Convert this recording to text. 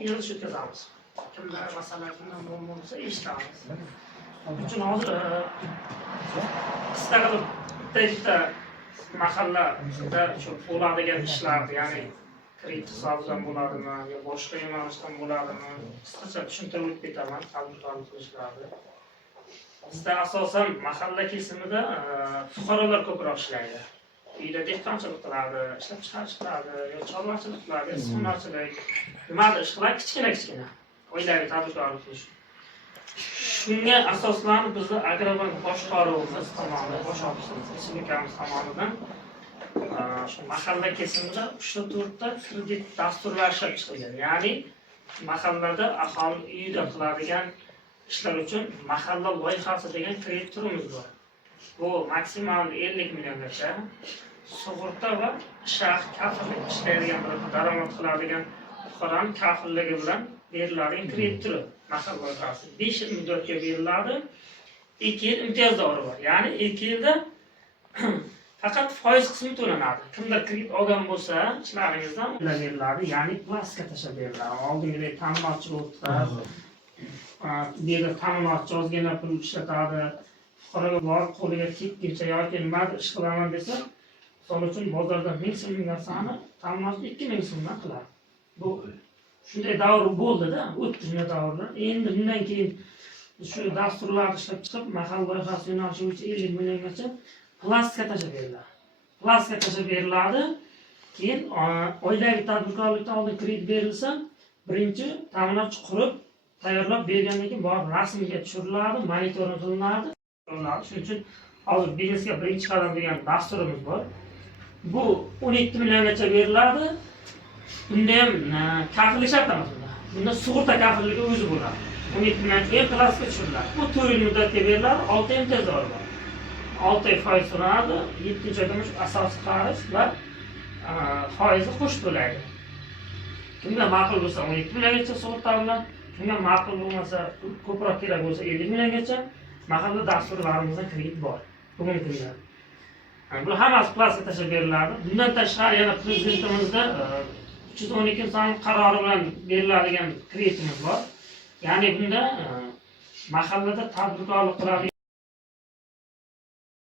yig'ilish o'tkazamiz. Kimlar masalan bundan bo'lsa eshitamiz. Shuning uchun hozir qisqa qilib bitta mahallada shu bo'ladigan ishlarni, ya'ni kredit hisobidan bo'ladimi yo boshqa yo'nalishdan bo'ladimi, qisqacha tushuntirib o'tib ketaman tadbirkorlik qilishlarni. Bizda asosan mahalla kesimida fuqarolar ko'proq ishlaydi. Uyda dehqonchilik qiladi, ishlab chiqarish qiladi, yo chorvachilik qiladi, sun'iy nimadir ish qiladi, kichkina. Oilaviy tadbirkorlik qilish. Shunga asoslanib bizni Agrobank boshqaruvimiz tomonidan, bosh ofisimiz, respublikamiz tomonidan shu mahalla kesimida 3-4 ta kredit dasturlari ishlab chiqilgan. Ya'ni mahallada aholi uyida qiladigan ishlar uchun mahalla loyihasi degan kredit turimiz bor. Bu maksimal 50 milliongacha sug'urta va shaxs kafillik ishlaydigan bir daromad qiladigan fuqaroning kafilligi bilan beriladigan kredit turi mahalla loyihasi 5 yil muddatga beriladi. 2 yil imtiyoz davri bor. Ya'ni 2 yilda faqat foiz qismi to'lanadi. Kimdir kredit olgan bo'lsa, ishlaringizdan beriladi, ya'ni plastikka tashlab beriladi. Oldingidek ta'minotchi o'tadi. Bu yerda ta'minotchi ozgina pul ishlatadi. Fuqaroga borib qo'liga ketguncha yoki nimadir ish qilaman desa, misol uchun bozorda 1000 so'mlik narsani ta'minotchi 2000 so'mdan qiladi. Bu shunday davr bo'ldida, o'tdi shunday davrlar. Endi bundan keyin shu dasturlarni ishlab chiqib, mahalla loyihasi yo'nalishi bo'yicha 50 milliongacha plastikka tashlab beriladi. Plastikka tashlab beriladi. Keyin oilaviy tadbirkorlikdan oldin kredit berilsa, birinchi ta'minotchi qurib, tayyorlab bergandan keyin borib rasmga tushiriladi, monitoring qilinadi. Shuning uchun hozir biznesga birinchi qadam degan dasturimiz bor. Bu 12 milliongacha beriladi. Bunda ham kafillik shart emas bunda. Bunda sug'urta kafilligi o'zi bo'ladi. 12 million keyin plastikka tushiriladi. Bu 4 yil muddatga beriladi, 6 yil imtiyoz davri bor. 6 oy foiz to'lanadi, 7-oyda asosiy qarz va foizni qo'shib to'laydi. Kimga ma'qul bo'lsa 12 milliongacha sug'urta bilan, kimga ma'qul bo'lmasa, ko'proq kerak bo'lsa 50 milliongacha mahalla dasturlarimizda kredit bor. Bugungi kunda. Bular hammasi plastikka tashlab beriladi. Bundan tashqari yana prezidentimizda 312 sonli qarori bilan beriladigan kreditimiz bor. Ya'ni bunda mahallada tadbirkorlik qiladigan